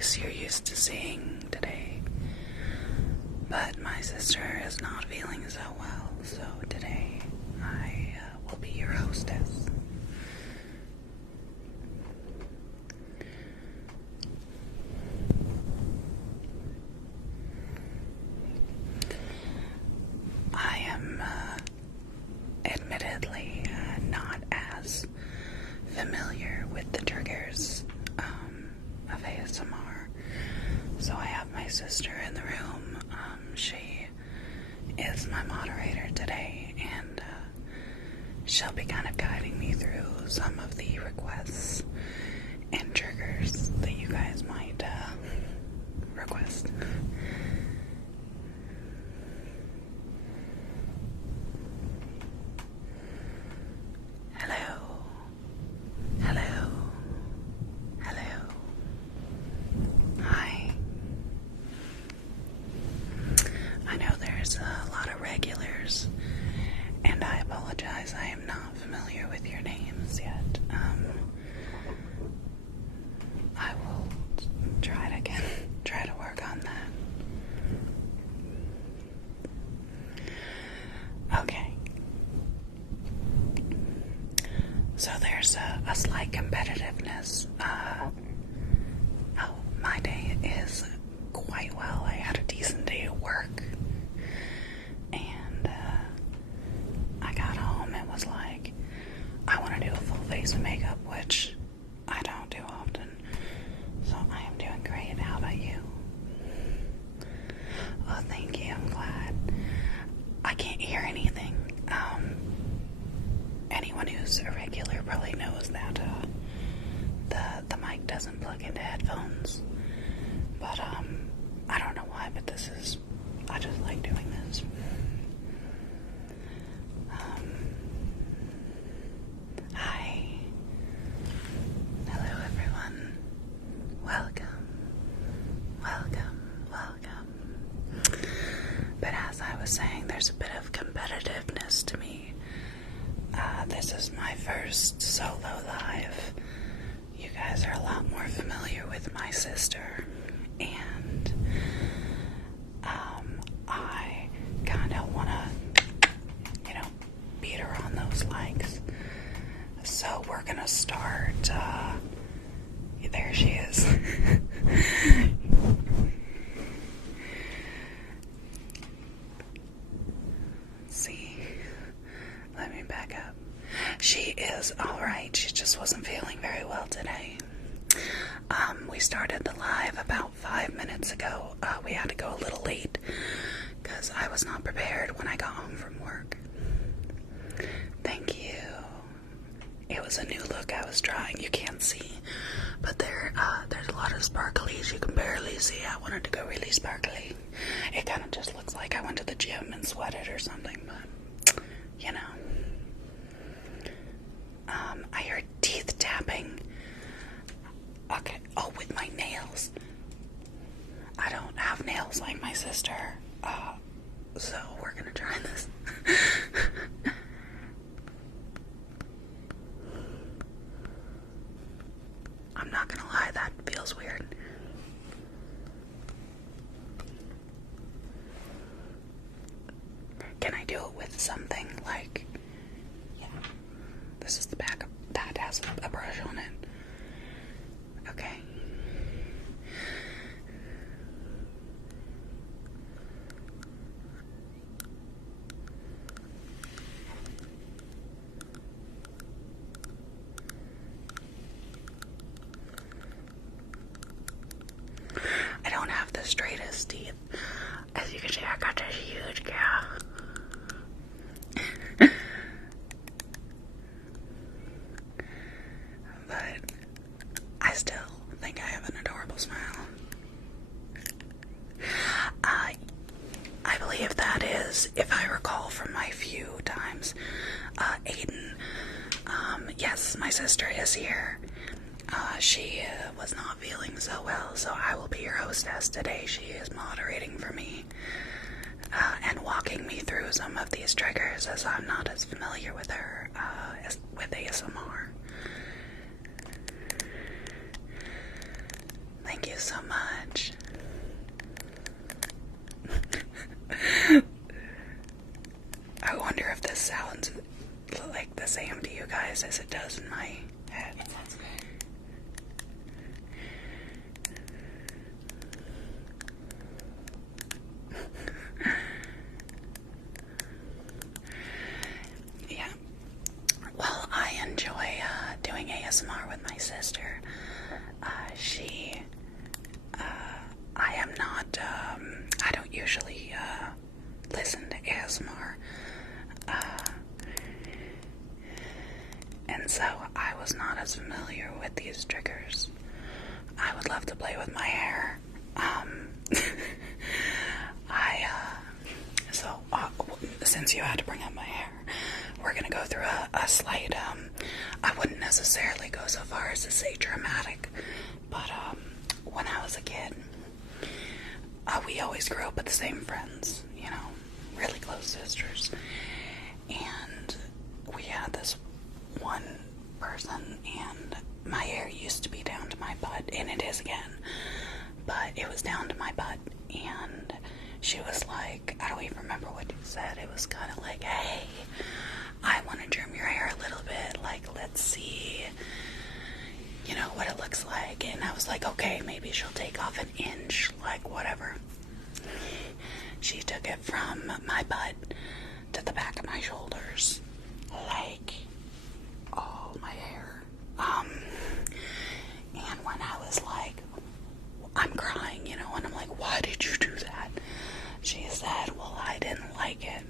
face you're used to seeing today. But my sister is not feeling so well, so today I will be your hostess. I am admittedly not as familiar with the triggers of ASMR, so I have my sister in the room. She is my moderator today, and she'll be kind of guiding me through some of the requests and triggers that you guys might request. Hello. Hello. Hello. Hi. I know there's a lot of regulars, and I apologize, I am not familiar with your names yet. I will try to work on that. Okay. So there's a slight competitiveness. My day is quite well. I had a decent day at work. And I got home and was like, I want to do a full face of makeup, which I don't do often. So I am doing great. How about you? Oh, thank you. I'm glad. I can't hear anything. Anyone who's a regular probably knows that the mic doesn't plug into headphones. But I don't know why, but I just like doing this. Hi. Hello everyone. Welcome. Welcome. Welcome. But as I was saying, there's a bit of competitiveness to me. This is my first solo live. You guys are a lot more familiar with my sister, and I kind of want to, beat her on those likes. So we're gonna start. There she is. See, let me back up. She is alright, she just wasn't feeling very well today. We started the live about 5 minutes ago. We had to go a little late because I was not prepared when I got home from work. Thank you. It was a new look I was trying. You can't see, but there's a lot of sparklies you can barely see. I wanted to go really sparkly. It kind of just looks like I went to the gym and sweated or something, but I heard teeth tapping. Okay. Oh, with my nails. I don't have nails like my sister. So we're gonna try this. I'm not gonna lie, that feels weird. Can I do it with something like, this is the back that has a brush on it. Okay. I don't have the straightest teeth. As you can see, I got this huge gap. But I still think I have an adorable smile. I believe that is, if I recall from my few times, Aiden. Yes, my sister is here. She was not feeling so well, so I will be your hostess today. She is moderating for me and walking me through some of these triggers, as I'm not as familiar with her with ASMR. Thank you so much. I wonder if this sounds like the same to you guys as it does in my head. It sounds good. Yeah. Well, I enjoy doing ASMR with my sister. I am not, I don't usually listen to ASMR. And so I was not as familiar with these triggers. I would love to play with my hair. Since you had to bring up my hair, we're gonna go through a slight, I wouldn't necessarily go so far as to say dramatic, but when I was a kid, we always grew up with the same friends, you know, really close sisters, and we had this one person, and my hair used to be down to my butt, and it is again, but it was down to my butt, and she was like, I don't even remember what she said. It was kind of like, hey, I want to trim your hair a little bit. Like, let's see, you know, what it looks like. And I was like, okay, maybe she'll take off an inch, like, whatever. She took it from my butt to the back of my shoulders. Like, all my hair. And when I was like, I'm crying, you know, and I'm like, why did you do that? She said, well, I didn't like it.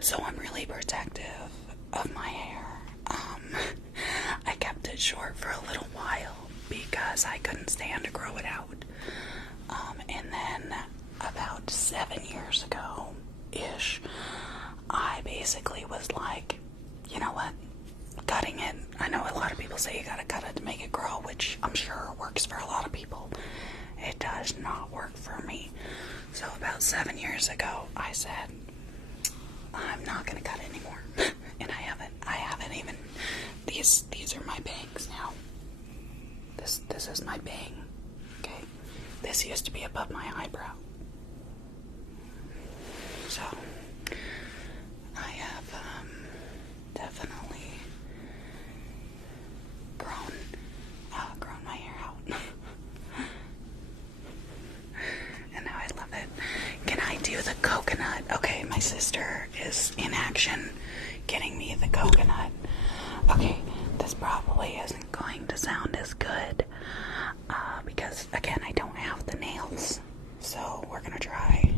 So I'm really protective of my hair. I kept it short for a little while because I couldn't stand to grow it out. And then about 7 years ago-ish, I basically was like, you know what? Cutting it. I know a lot of people say you gotta cut it to make it grow, which I'm sure works for a lot of people. It does not work for me. So about 7 years ago, I said, I'm not gonna cut it anymore. And I haven't even, these are my bangs now. This is my bang. Okay. This used to be above my eyebrow. So I have definitely grown my hair out. And now I love it. Can I do the coconut? Okay, my sister is in action getting me the coconut. Okay, this probably isn't going to sound as good because, again, I don't have the nails. So we're gonna try.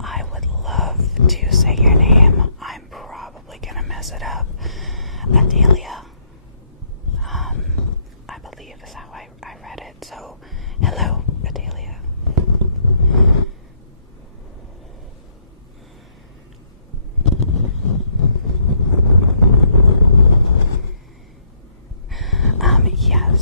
I would love to say your name. I'm probably gonna mess it up. Adelia. I believe is how I read it. So, hello, Adelia. Yes.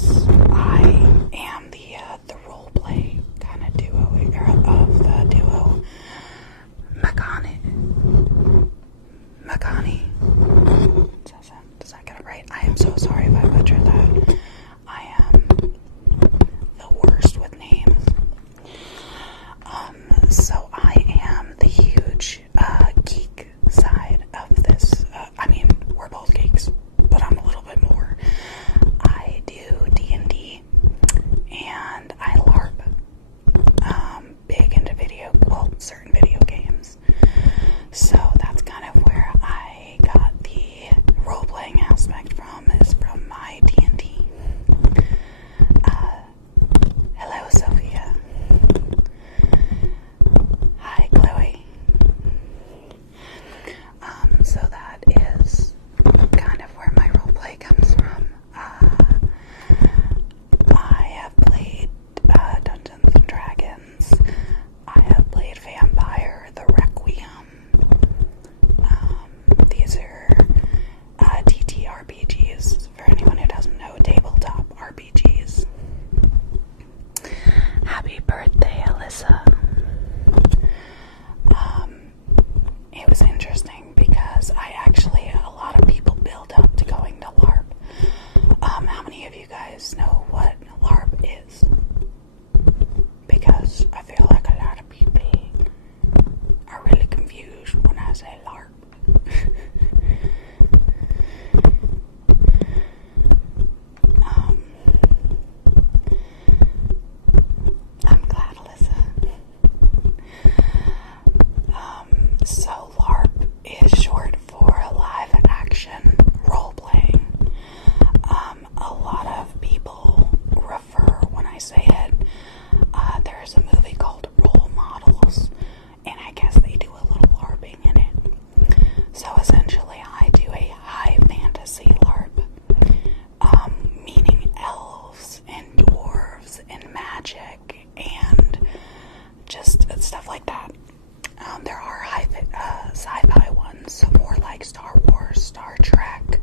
Star Trek,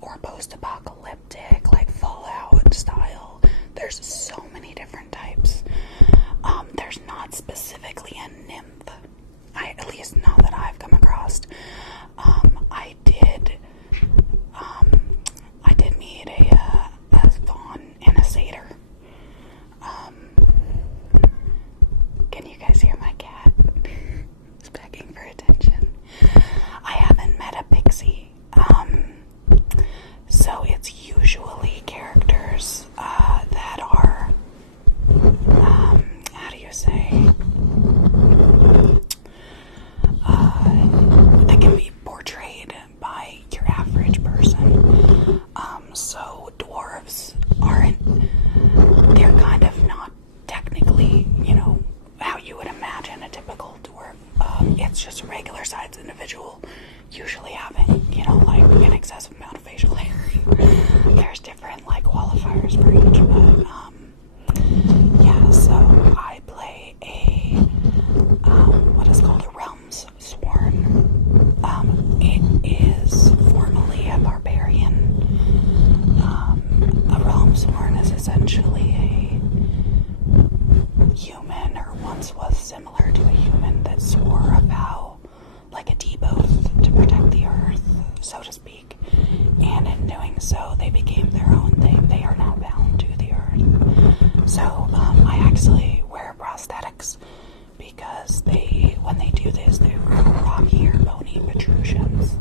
or post-apocalyptic, like Fallout style. There's so many different types. There's not specifically a nymph. At least not that I've come across. I did meet a fawn and a satyr. Can you guys hear my cat? He's begging for attention. I haven't met a pixie. So it's usually characters that are, how do you say, that can be portrayed by your average person. So dwarves they're kind of not technically, how you would imagine a typical dwarf. It's just a regular sized individual, usually having, like an excessive amount of facial hair. There's different, like, qualifiers for each, but, yeah, so I play what is called a realms sworn. It is formally a barbarian. A realm sworn is essentially a human, or once was similar to a human, that swore a vow, like a deep oath, to protect the earth, so to speak. And in doing so, they became their own thing. They are now bound to the earth. So I actually wear prosthetics because when they do this, they grow rocky or bony protrusions.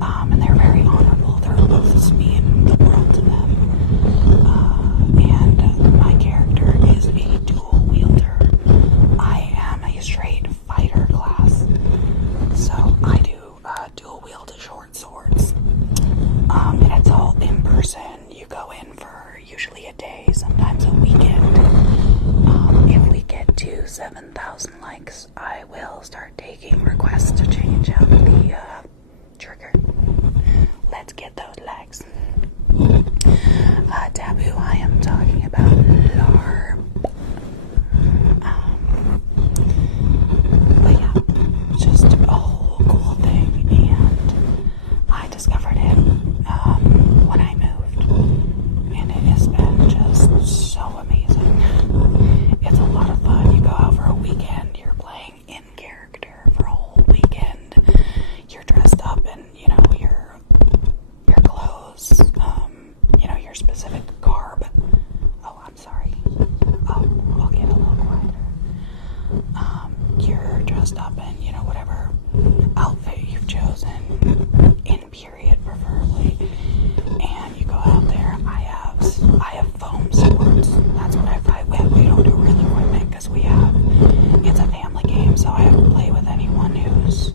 And they're very honorable. They're the closest mean the world to them. And my character is a dual wielder. I am a straight fighter class. So I do dual wield short swords. And it's all in person. You go in for usually a day, sometimes a weekend. If we get to 7,000 likes, I will start taking requests to change out the trigger. Let's get those likes. Taboo, I am talking about LARP. But yeah, just a whole cool thing, and I discovered it when I moved, and it has been just so amazing. It's a lot of fun. You go out for a weekend, you're playing in character for a whole weekend. You're dressed up in, your clothes, your specific garb. Oh, I'm sorry. Oh, I'll get a little quieter. You're dressed up in, whatever outfit you've chosen, in period preferably, and you go out there. I have foam swords. That's what I fight with. We don't do real equipment because it's a family game, so I have to play with anyone who's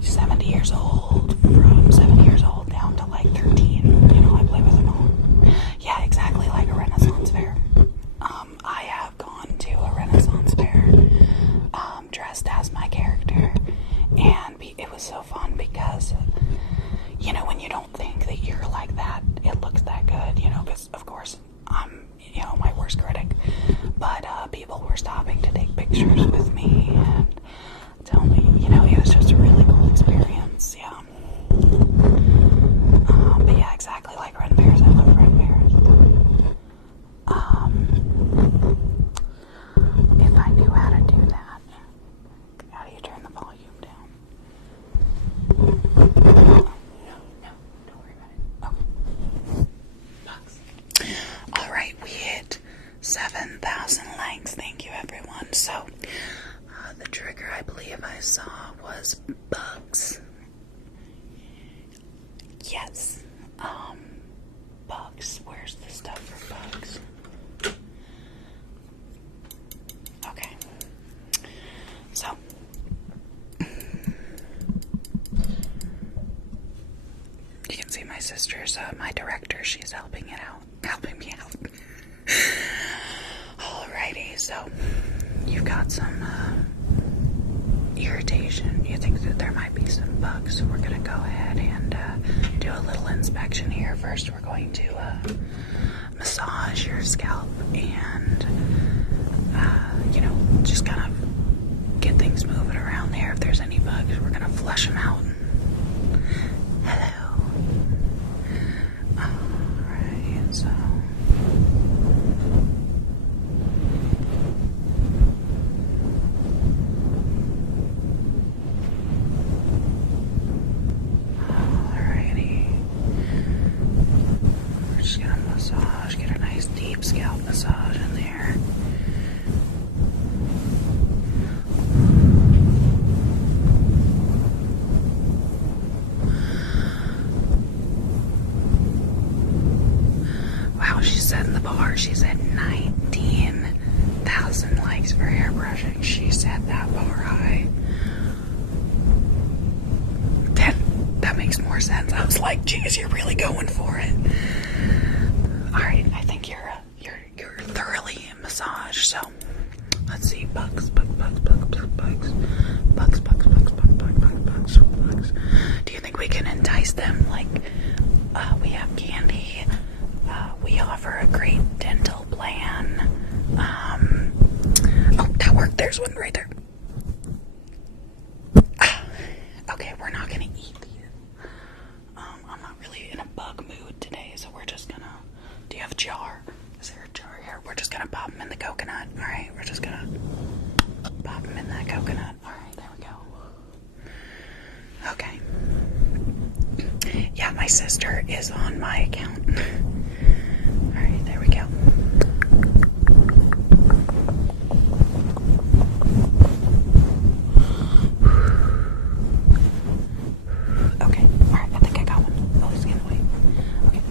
70 years old, from 7 years old down to like 13. I play with them all. Yeah, exactly, like a Renaissance fair. I have gone to a Renaissance fair dressed as my character, and it was so fun because, when you don't think that you're like that, it looks that good, because of course I'm, my worst critic, but people were stopping to take pictures with me and tell me, it was just a really cool experience, yeah. But yeah, exactly like Ren Bears. I love Ren Bears. If I knew how to do that, how do you turn the volume down? No, don't worry about it. Okay. Bugs. Alright, we hit 7,000 likes. Thank you, everyone. So, the trigger I believe I saw was bugs. Yes. Bugs. Where's the stuff for bugs? Okay. So, you can see my sister's, my director, she's helping me out. Alrighty, so you've got some irritation. You think that there might be some bugs, so we're going to go ahead and do a little inspection here. First, we're going to massage your scalp and, just kind of get things moving around there. If there's any bugs, we're going to flush them out and massage in there. Wow, she's setting the bar. She's at 19,000 likes for hairbrushing. She set that bar high. That makes more sense. I was like, geez, you're really going for it. Alright, I think you're thoroughly massaged, so let's see. Bugs. Do you think we can entice them? Like, we have candy. We offer a great dental plan. Oh, that worked. There's one right there. Okay, we're not gonna eat these. I'm not really in a bug mood today, so we're just gonna... Do you have a jar? Is there a jar here? We're just gonna pop them in the coconut. Alright, we're just gonna pop them in that coconut. Alright, there we go. Okay. Yeah, my sister is on my account. Alright, there we go. Okay, alright, I think I got one. Oh, it's getting away. Okay.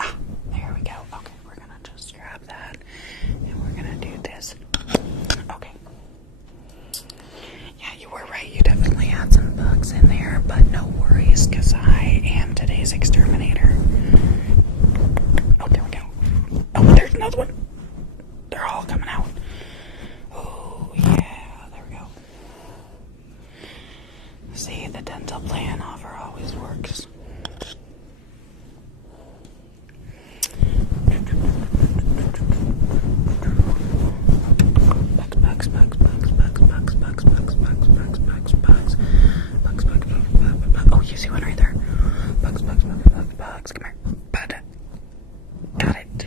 Ah, there we go. Okay, we're gonna just grab that and we're gonna do this. Okay. Yeah, you were right. You definitely had some bugs in there, but no worries, because I am today's exterminator. Oh, there we go. Oh, there's another one. They're all coming out. Oh, yeah, there we go. See, the dental plan offer always works. Oh, you see one right there. Bugs. Come here. Got it.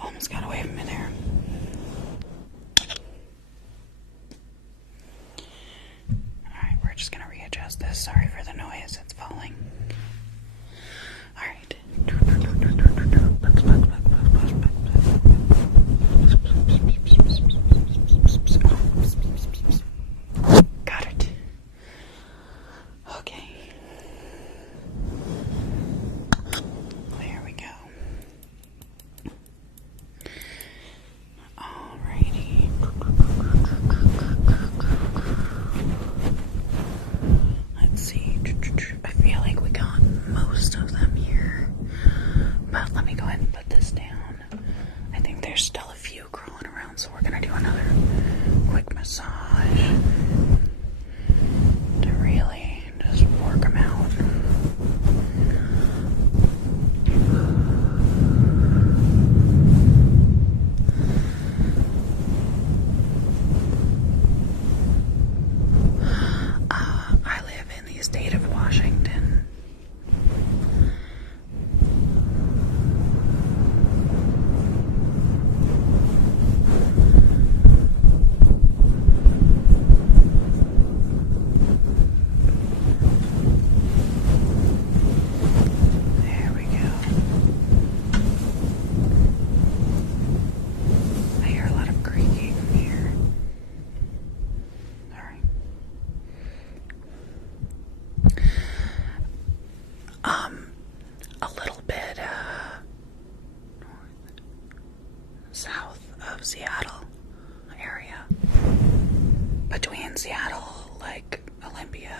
Almost got away from me there. Alright, we're just gonna readjust this. Sorry for the noise, it's falling. Alright. Got it. Okay. There we go. Alrighty. Let's see. I feel like we got most of them here. But let me go ahead and put this down. I think there's still a few crawling around, so we're gonna do another quick massage to really just work them out. I live in the state of Washington. There we go. I hear a lot of creaking here. Sorry. A little bit south of Seattle area. Between Seattle, like Olympia.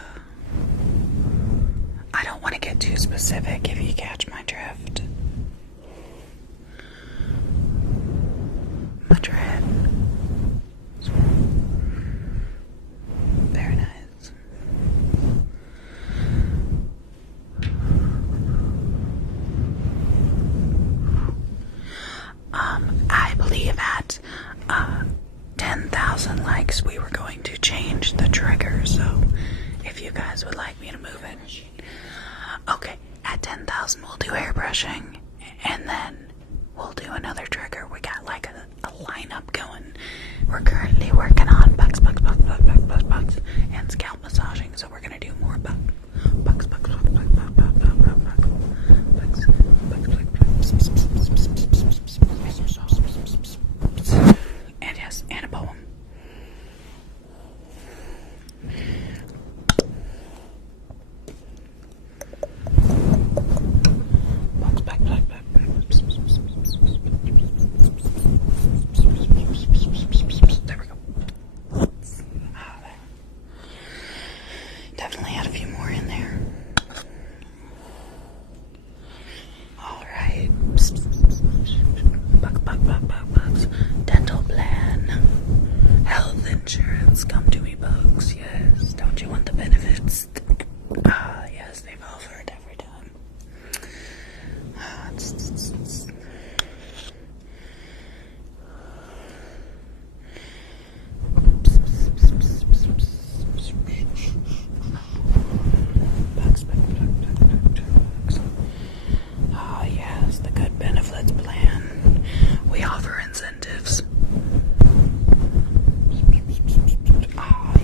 I don't want to get too specific if you catch my drift. Madrid. Very nice. I believe at 10,000 likes we were going to change the trigger, so if you guys would like me to move it. Okay, at 10,000 we'll do airbrushing, and then we'll do another trigger. We got like a lineup going. We're currently working on bugs, and scalp massaging, so we're gonna do more bugs. And yes, and a poem. Bugs, back. There we go. There. Definitely had a few more in there. Alright. Bugs. Dental plan. Health insurance. Come to me, bugs. Yes. Don't you want the benefits? Yes, they've offered every time. Yes, the good benefits plan. We offer incentives.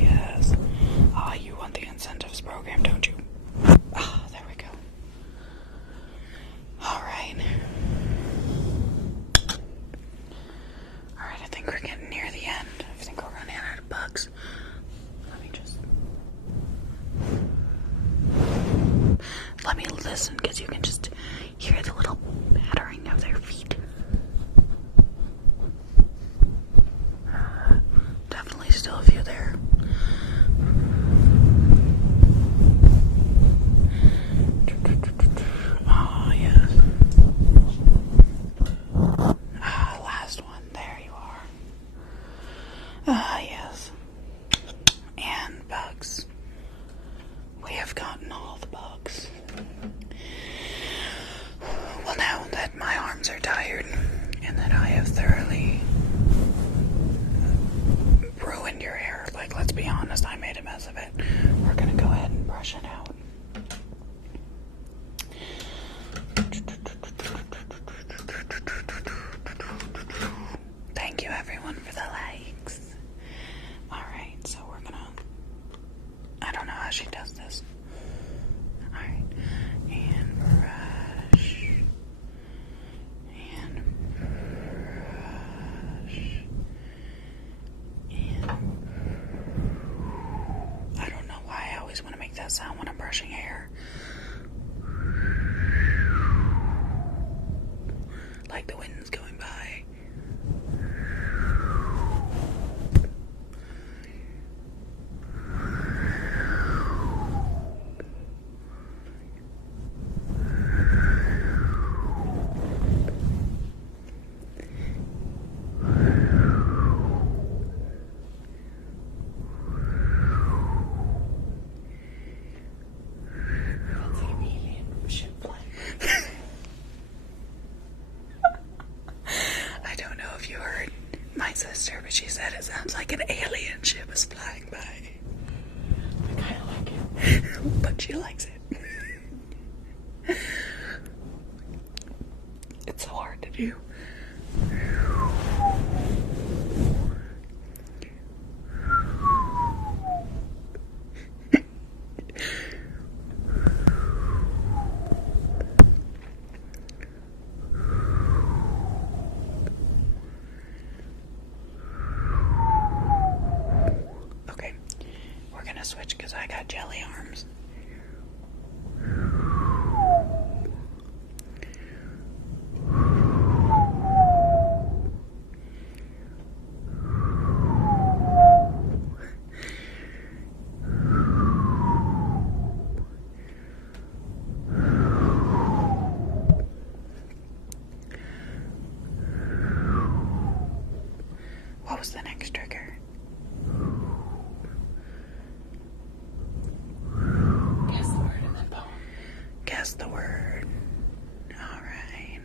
Yes. You want the incentives program, don't you? There we go. Alright. Alright, I think we're getting near the end. I think we're running out of bugs. Let me listen, because you can just hear the little pattering of their feet. Definitely still a few there. Yes. Last one. There you are. Yes. And bugs. We have gotten all the bugs. Well, now that my arms are tired and that I have thoroughly ruined your hair, like, let's be honest, I made a mess of it, we're gonna go ahead and brush it out. Thank you, everyone, for the likes. Alright, so we're gonna... I don't know how she does this. Alright. And brush. And brush. And... I don't know why I always want to make that sound when I'm brushing hair. Like the wind's going by. I don't know if you heard my sister, but she said it sounds like an alien ship is flying by. I kind of like it. But she likes it. It's so hard to do. Okay, we're gonna switch because I got jelly arms. What was the next trigger? Guess the word in the poem. Guess the word. Alright.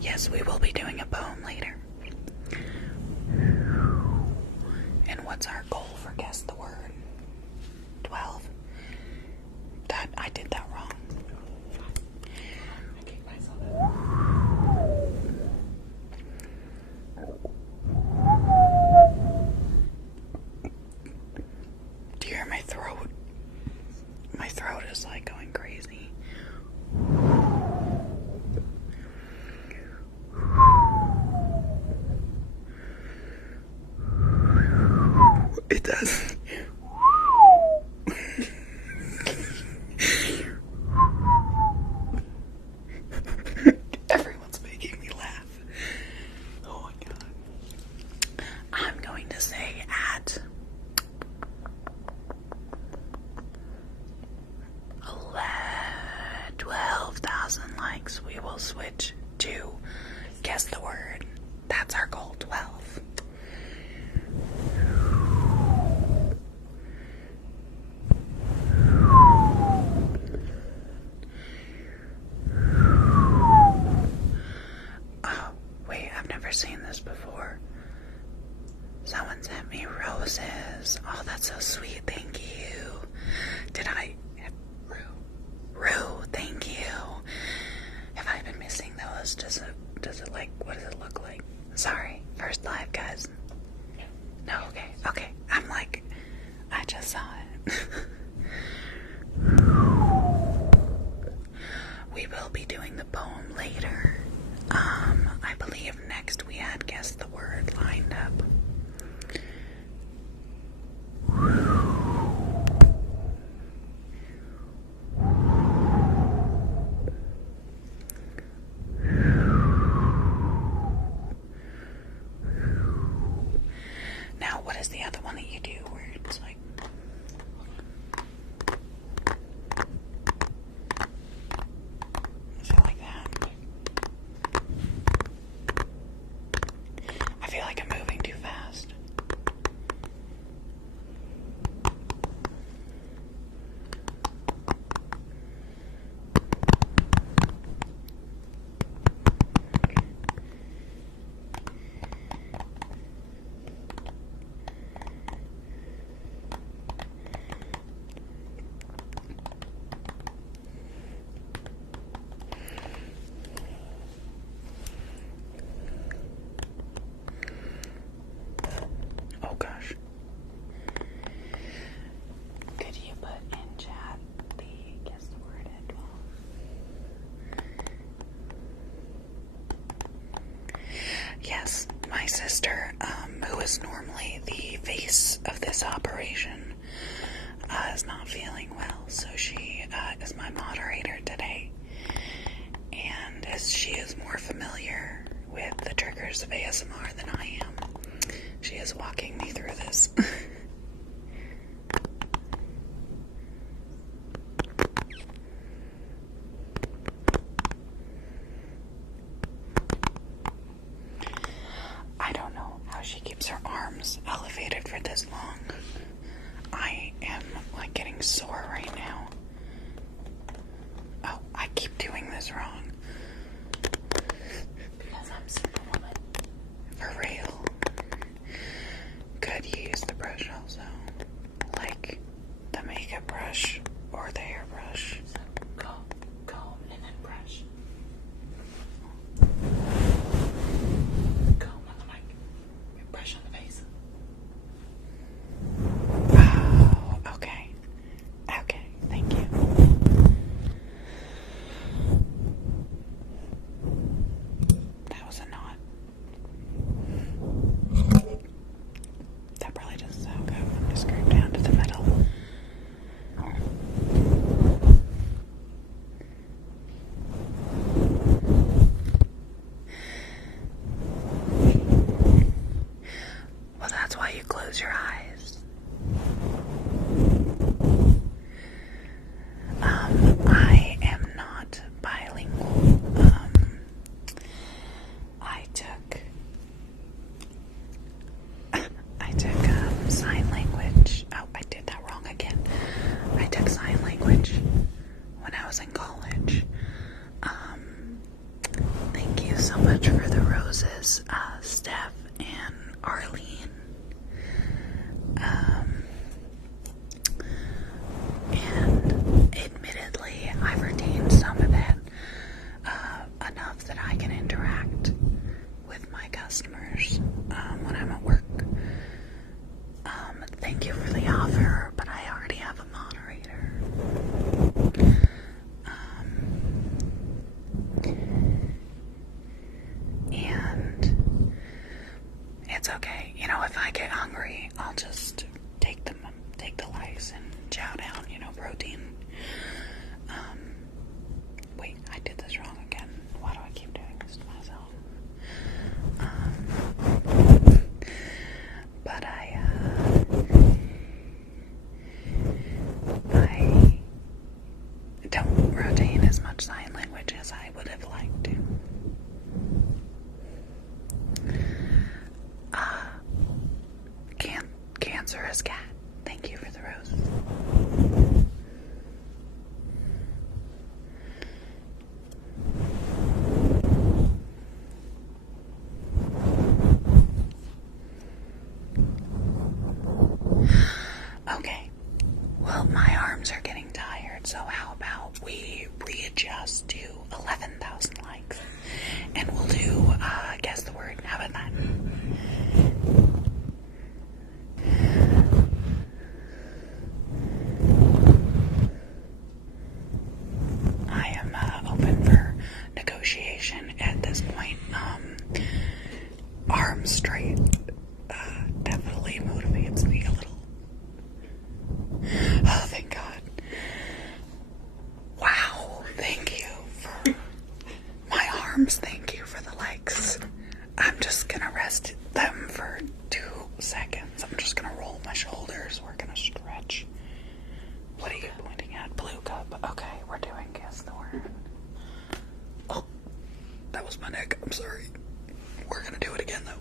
Yes, we will be doing a poem later. And what's our goal for guess the word? 12. I did that wrong. I kicked myself out. Do you hear my throat? My throat is like going crazy. It does. Everyone's making me laugh. Oh my god. I'm going to say at 12,000 likes, we will switch to guess the word. That's our goal, 12. Oh, wait, I've never seen this before. Someone sent me roses. Oh, that's so sweet. Thank you. Did I? Rue, thank you. Have I been missing those? Does it like, what does it look like? Sorry, first live, guys. No, okay. I'm like, I just saw it. We will be doing the poem later. I believe next we had Guess the Word lined up. Now, what is the other one that you do where it's like... Is it like that? I feel like I'm moving too fast. Oh gosh. Could you put in chat the guess the word at 12? Yes, my sister, who is normally the face of this operation, is not feeling well, so she is my moderator today. And as she is more familiar with the triggers of ASMR than I am, she is walking me through this. I don't know how she keeps her arms elevated for this long. I am like getting sore right now. Oh, I keep doing this wrong. Because I'm Superwoman. For real. Could you use the brush also? Like the makeup brush or the hairbrush? So comb and then brush. Comb on the mic. Brush on the face. Oh, okay. Okay, thank you. That was a knot. That probably doesn't sound good. I'm just scrape down to the middle. Well, that's why you close your eyes. I am not bilingual. I took sign language. Oh, I did that wrong again. I took sign language when I was in college. Thank you so much for the roses, Steph and Arlene. And admittedly, I've retained some of it, enough that I can interact with my customers when I'm at work. Thank you for the offer, but I already have a moderator. And it's okay. You know, if I get hungry, I'll just eggs and chow down, protein. Wait, I did this wrong again. Why do I keep doing this to myself? But I don't retain as much sign language as I would have liked to. Cancerous cat. Thank you for the rose. Okay. Well, my arms are getting tired, so how about we readjust to 11,000 likes? And we'll do, guess the word. How about that? I am open for negotiation at this point. Arms straight definitely motivates me a little. Oh, thank God. Wow, thank you for my arms. Thank you for the likes. I'm just gonna rest them for 2 seconds. I'm just gonna roll my shoulders. We're gonna stretch. What are you pointing at? Blue cup. Okay, we're doing guess the word. Oh, that was my neck. I'm sorry. We're gonna do it again though.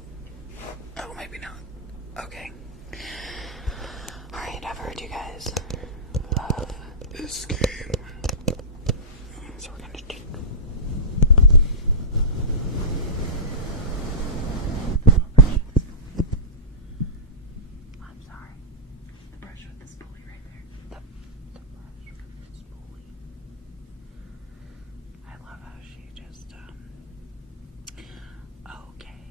Oh, maybe not. Okay. Alright, I've heard you guys love this game. So we're gonna do. I'm sorry. The brush with the spoolie right there. The brush with the spoolie. I love how she just, okay.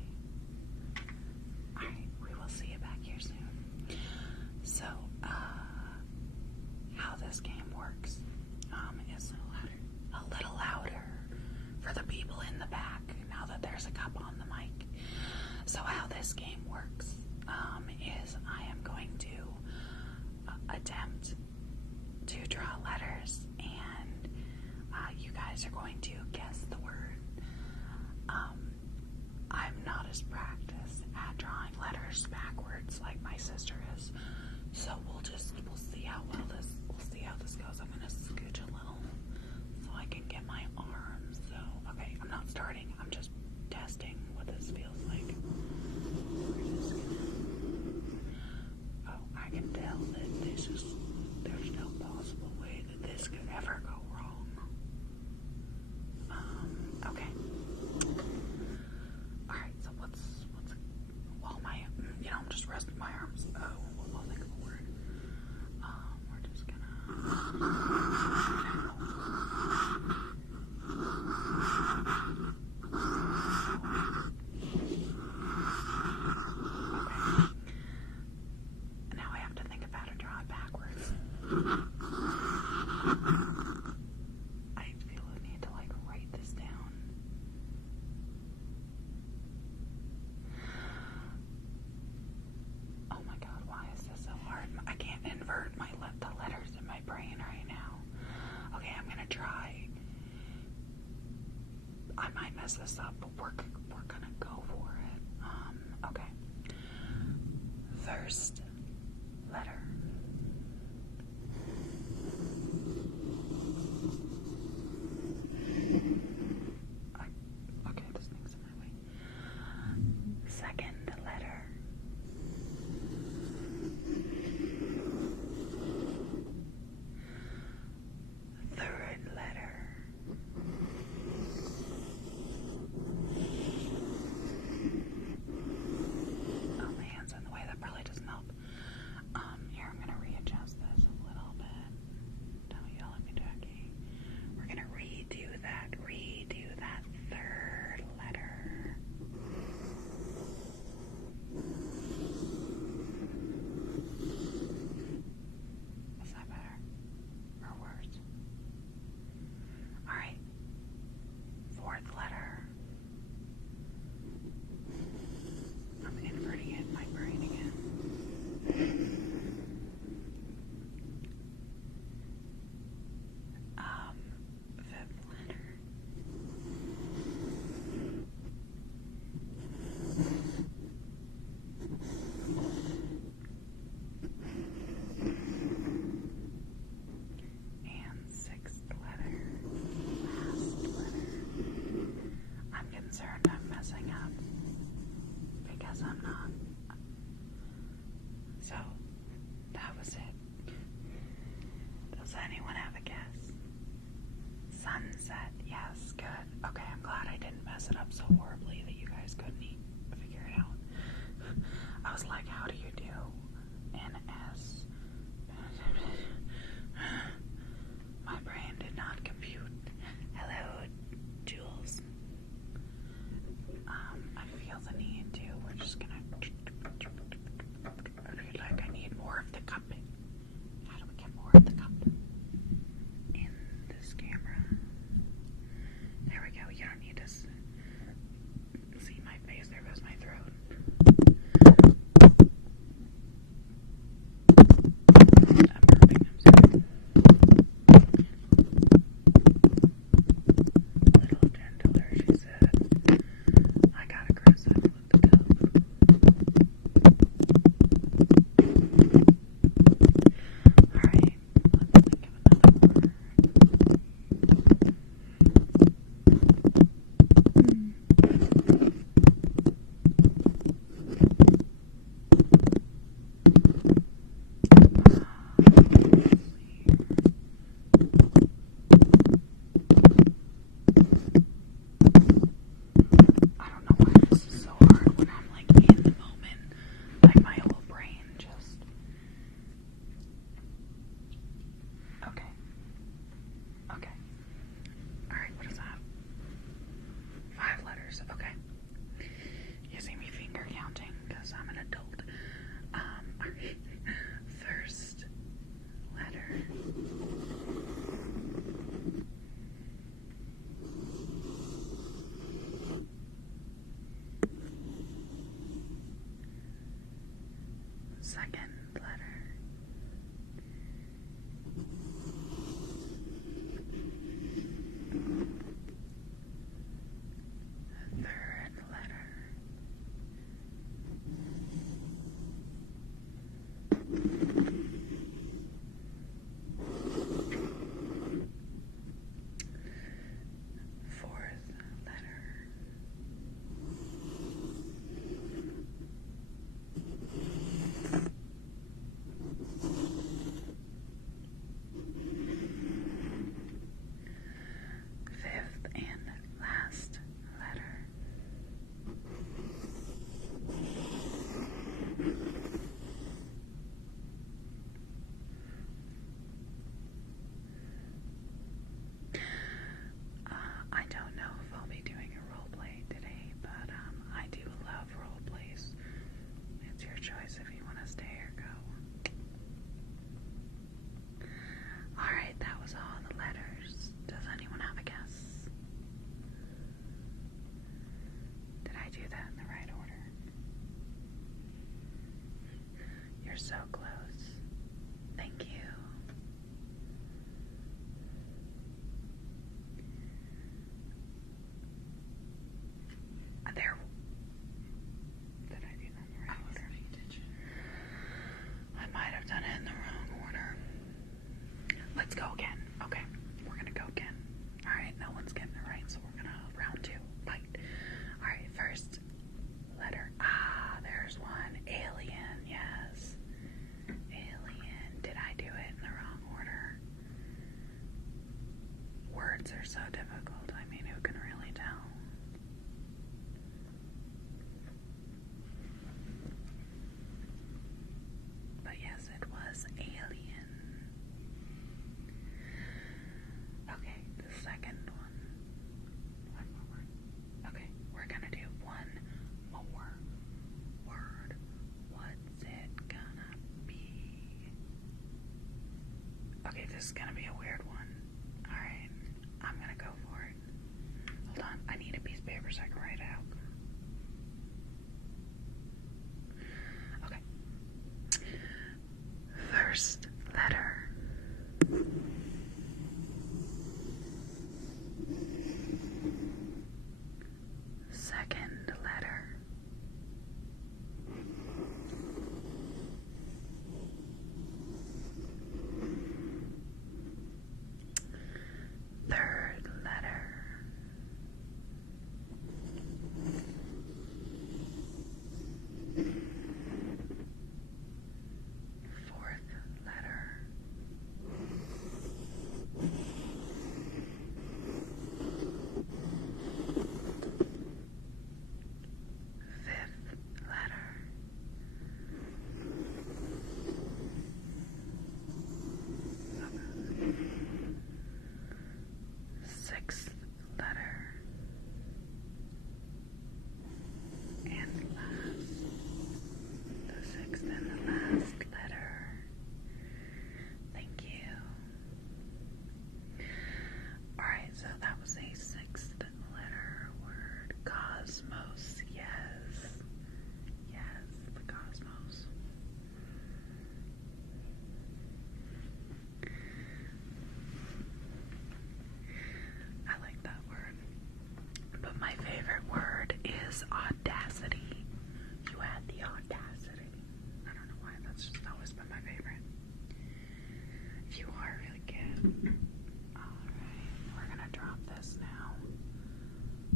Alright, we will see you back here soon. So, how this game works, is a little louder for the people in the back now that there's a cup on the mic. So how this game works, is I am going to attempt to draw letters, and you guys are going to guess the word. I'm not as practiced at drawing letters backwards like my sister is, so we'll see how this goes. I'm gonna scooch a little so I can get my arms. So okay, I'm not starting. I'm just testing what this feels like. We're just gonna. Oh, I can tell that there's no possible way that this could ever go wrong. Okay. Alright, so what's I'm just resting my arms. Oh, I'll think of a word. We're just gonna. Okay. Now I have to think of how to draw it backwards. I feel the need to write this down. Oh my God, why is this so hard? I can't invert the letters in my brain right now. Okay, I'm gonna try. I might mess this up, but we're gonna go for it. Okay. First letter. Okay, this thing's in my way. Second letter. Third letter. Oh, my hand's in the way. That probably doesn't help. mess it up so horribly that you guys couldn't figure it out. I was like, how do you do NS? My brain did not compute. Hello, Jules. I feel the need to. We're just gonna. Like, I need more of the cup. How do we get more of the cup in this camera? There we go. You don't need to see my face. There goes my throat. I'm burping. I'm sorry. A little gentler, she said. I got aggressive with the cup. Alright, let's think of another word. I don't know why this is so hard when I'm like in the moment. Like my whole brain just. Okay. Okay. Alright, what is that? 5 letters. Okay. You see me finger counting because I'm an adult. Alright. First letter. Second letter. Third letter. Fourth letter. Fifth and last letter. I don't know if I'll be doing a role play today, but I do love role plays. It's your choice if you want to stay or go. Alright, that was all the letters. Does anyone have a guess? Did I do that in the right order? You're so close. Thank you. There. Did I do that in the right order? I might have done it in the wrong order. Let's go again. Okay, we're gonna go again. Alright, no one's getting it right, so we're gonna round 2. Bite. Alright, first letter. There's one. Alien, yes. Alien. Did I do it in the wrong order? Words are so difficult. I mean, who can really tell? But yes, it was alien. Okay, the second one. One more. Okay, we're gonna do one more word. What's it gonna be? Okay, this is gonna be a weird one. Alright, I'm gonna go for it. Hold on, I need a piece of paper so I can write it out. Okay. First letter. Second letter.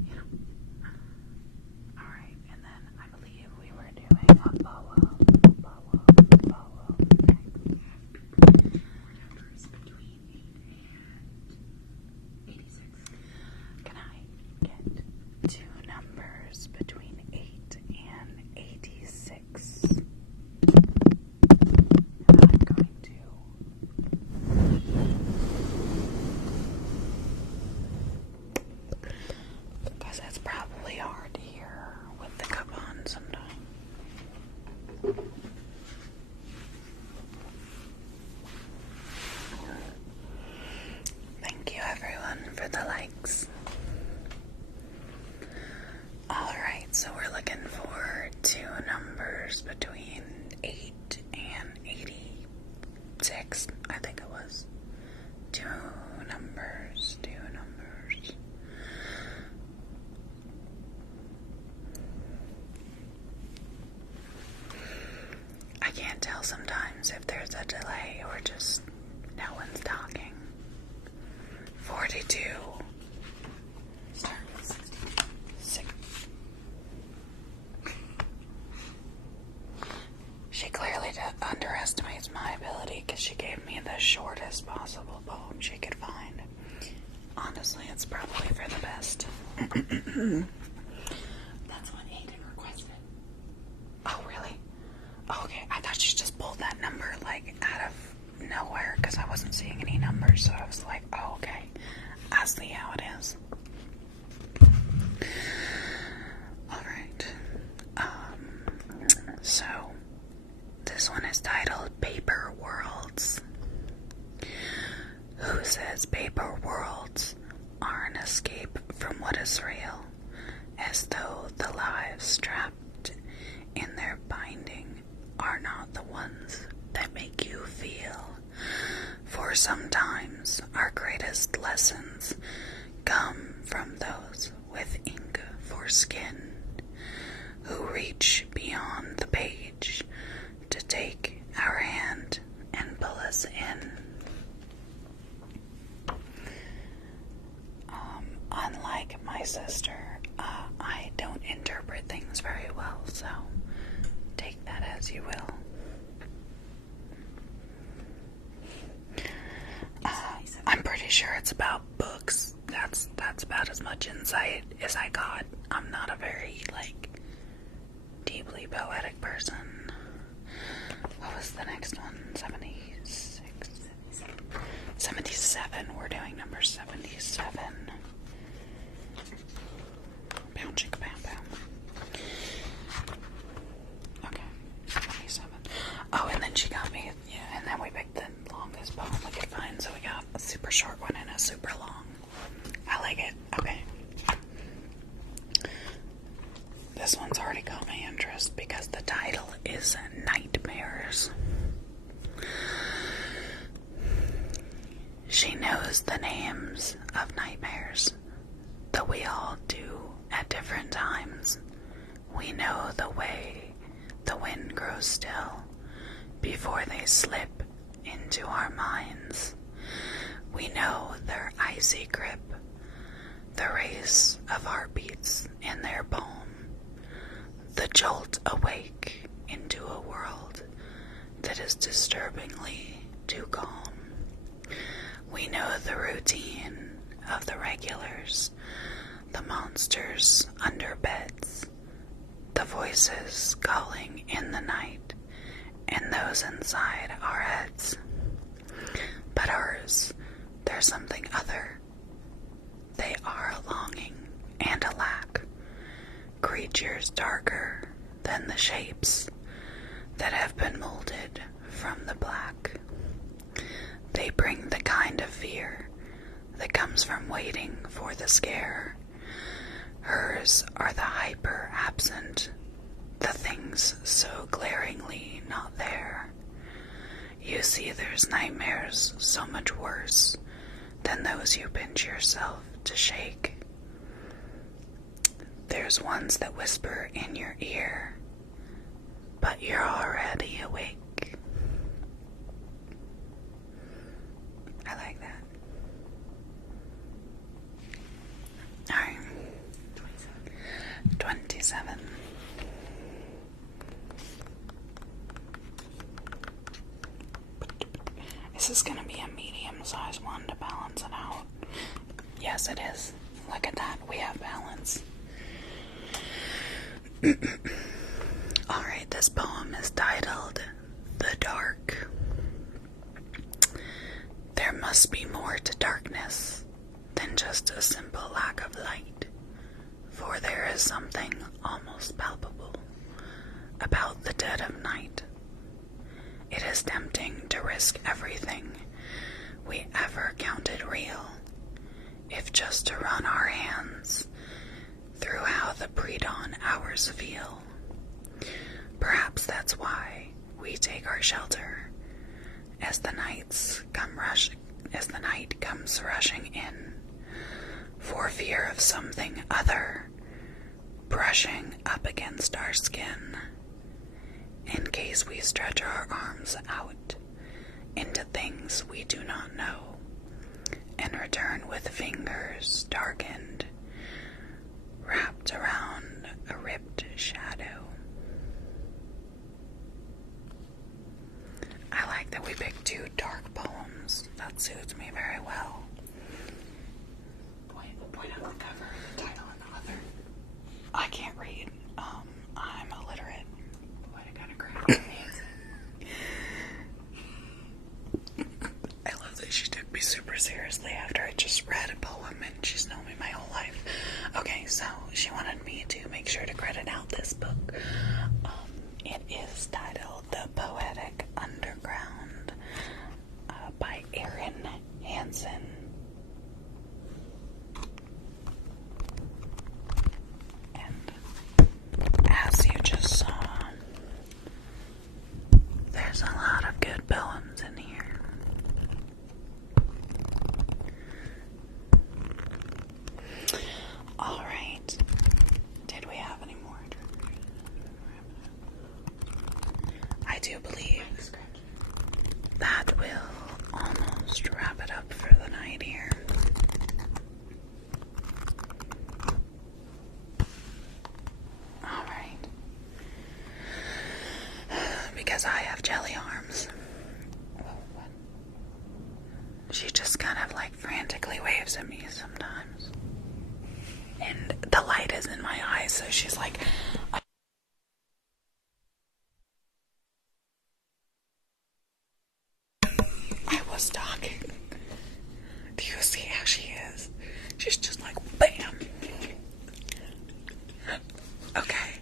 Yeah. Alright, and then I believe we were doing a boa. Numbers between 8 and 86. Can I get two numbers between 8 and 86? And I'm going to because it's probably hard to hear with the cup on sometimes. Thank you everyone for the likes. Alright, so we're looking for two numbers between 8 and 86, I think it was. Two numbers. I can't tell sometimes if there's a delay or just no one's talking. 42. Start with 66. She clearly underestimates my ability because she gave me the shortest possible poem she could find. Honestly, it's probably for the best. That's what Aiden requested. Oh, really? Oh, okay, I thought she just pulled that number, like, out of nowhere, because I wasn't seeing any numbers, so I was like, oh, okay, I see how it is. Alright, so, this one is titled Paper Worlds. Who says paper worlds are an escape from what is real, as though the lives trapped in their binding are not the ones that make you feel. For sometimes our greatest lessons come from those with ink for skin, who reach beyond the page to take our hand and pull us in. Unlike my sister, I don't interpret things very well, so take that as you will. I'm pretty sure it's about books. That's about as much insight as I got. I'm not a very, deeply poetic person. What was the next one? 76? 77. We're doing number 77. Pound, chicka, pound, pound. Okay, 77. Oh, and then she got me, and then we picked the longest poem we could find, so we got a super short one and a super long. I like it. Okay. This one's already caught my interest because the title is Nightmares. She knows the names of nightmares, though we all do at different times. We know the way the wind grows still before they slip into our minds. We know their icy grip, the race of heartbeats in their palm, the jolt awake into a world that is disturbingly too calm. We know the routine of the regulars, the monsters under beds, the voices calling in the night, and those inside our heads. But ours, there's something other. They are a longing and a lack, creatures darker than the shapes that have been molded from the black. They bring the kind of fear that comes from waiting for the scare. Hers are the hyper-absent, the things so glaringly not there. You see, there's nightmares so much worse than those you pinch yourself to shake. There's ones that whisper in your ear, but you're already awake. I like that. Alright. this is going to be a medium-sized one to balance it out. Yes, it is. Look at that. We have balance. Alright, this poem is titled The Dark. There must be more to darkness than just a simple lack of light, for there is something almost palpable about the dead of night. It is tempting to risk everything we ever counted real, if just to run our hands through how the pre-dawn hours feel. Perhaps that's why we take our shelter as the night comes rushing in, for fear of something other brushing up against our skin, in case we stretch our arms out into things we do not know, and return with fingers darkened, wrapped around a ripped shadow. I like that we picked two dark poems. That suits me very well. Point out the cover, the title, and the author. I can't read. I'm illiterate. Boy, I gotta grab my hands. I love that she took me super seriously after I just read a poem and she's known me my whole life. Okay, so she wanted me to make sure to credit out this book. It is titled The Poetic Underground by Erin Hansen. And as you just saw, there's a lot of good poems in here. Alright. Did we have any more? I do believe that will almost wrap it up for the night here. Alright. Because I have jelly arms. She just kind of like frantically waves at me sometimes. And the light is in my eyes, so she's like, I was talking. Do you see how she is? She's just like, bam. Okay.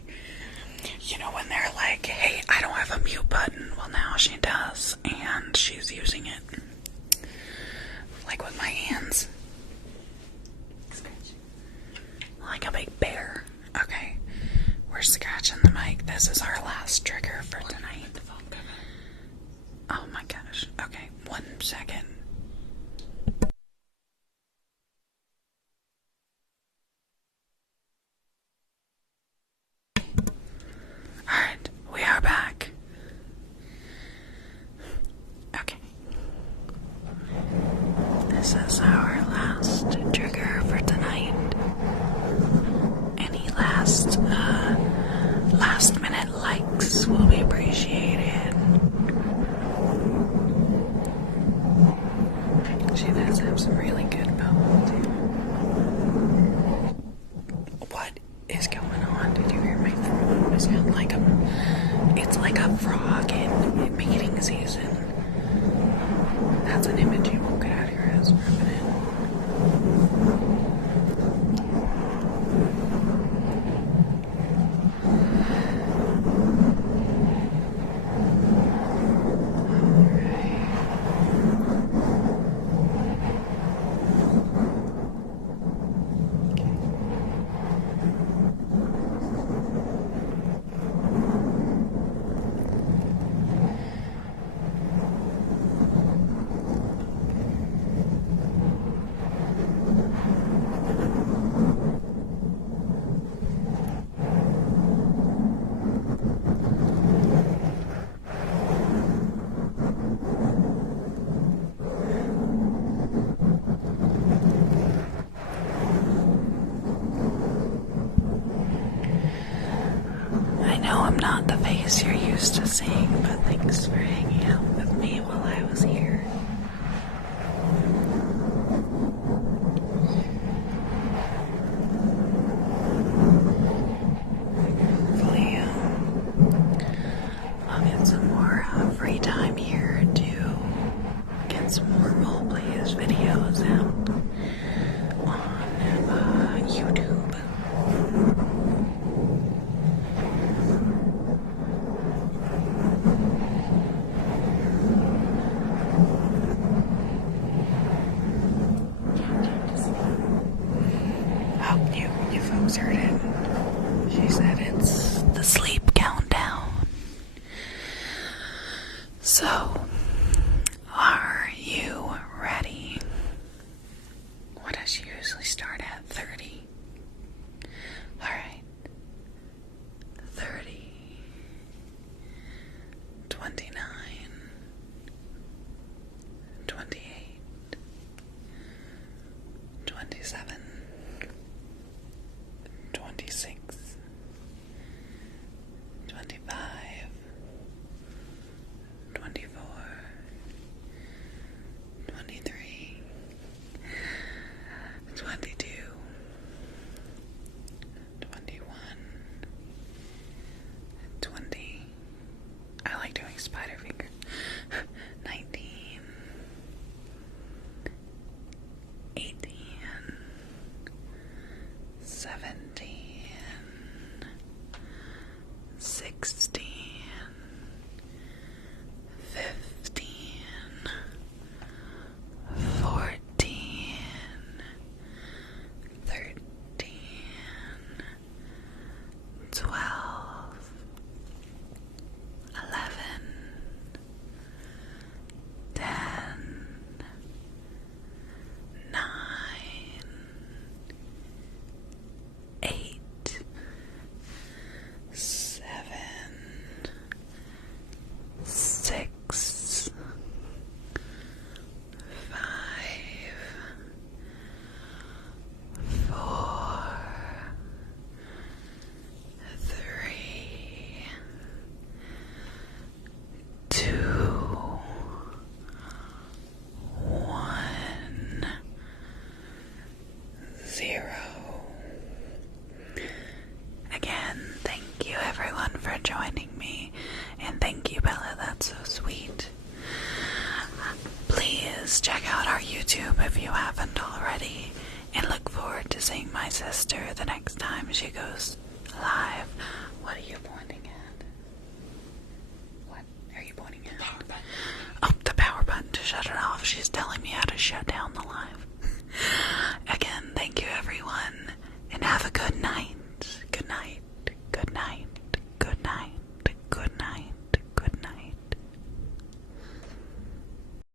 You know when they're like, hey, I don't have a mute button. Well, now she does, and she's using it. Like with my hands. Like a big bear. Okay. We're scratching the mic. This is our last trigger for tonight. Oh my gosh. Okay, 1 second. Alright, we are back. Okay. This is our last trigger for tonight. Any last minute likes will be appreciated. She does have some really good poems too. What is going on? Did you hear my throat? It's like a frog in mating season. That's an image you won't get out of your head for a minute. I'm not the face you're used to seeing, but thanks for hanging out with me while I was here. started. She said it's the sleep countdown. So, are you ready? What does she usually start at? 30? Alright. 30. 29. 28. 27. 26. 25. 24. 23. 22. 21. 20. I like doing spider fingers. 19. 18. 17. 16. 15. 14. 13. 12. 11. 10. 9. 8. 7. 6. 5. 4. 3. 2. 1. 0. Again, thank you everyone for joining me, and thank you, Bella, that's so sweet. Please check out our YouTube if you haven't already, and look forward to seeing my sister the next time she goes live. What are you pointing at? What are you pointing at? Oh, the power button to shut it off. She's telling me how to shut down